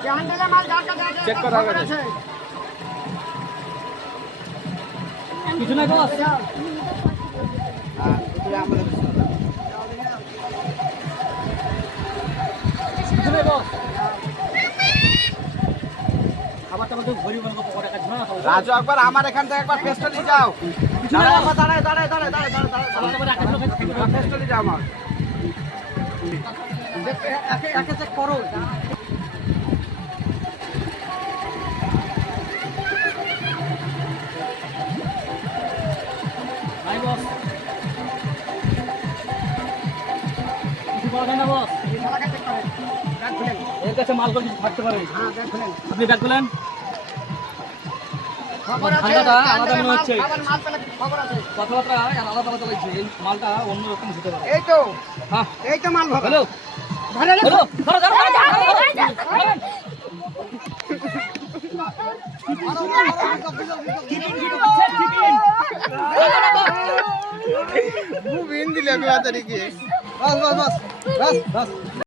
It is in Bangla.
চেক করা গেছে কিছু নাই বস কিছু নাই বস খাবারটা বলতে ভরি বলবো পকোড়া কাজ না রাজু একবার আমার এখান থেকে একবার পেস্ট নিয়ে যাও দাঁড়ায় দাঁড়ায় পেস্ট নিয়ে যাও আমার একে চেক করো নাই বস কিছু পাওয়া যায় না বস এর কাছে মাল করে থাকতে পারে আপনি ব্যাগ খুলেন ঠান্ডাটা আলাদা মনে হচ্ছে কথাবার্তা আলাদা আলাদা লাগছে এই মালটা অন্যরকম হতে পারে হ্যাঁ এই তো মাল হ্যালো হ্যালো দিলে আমি তারিখে বাস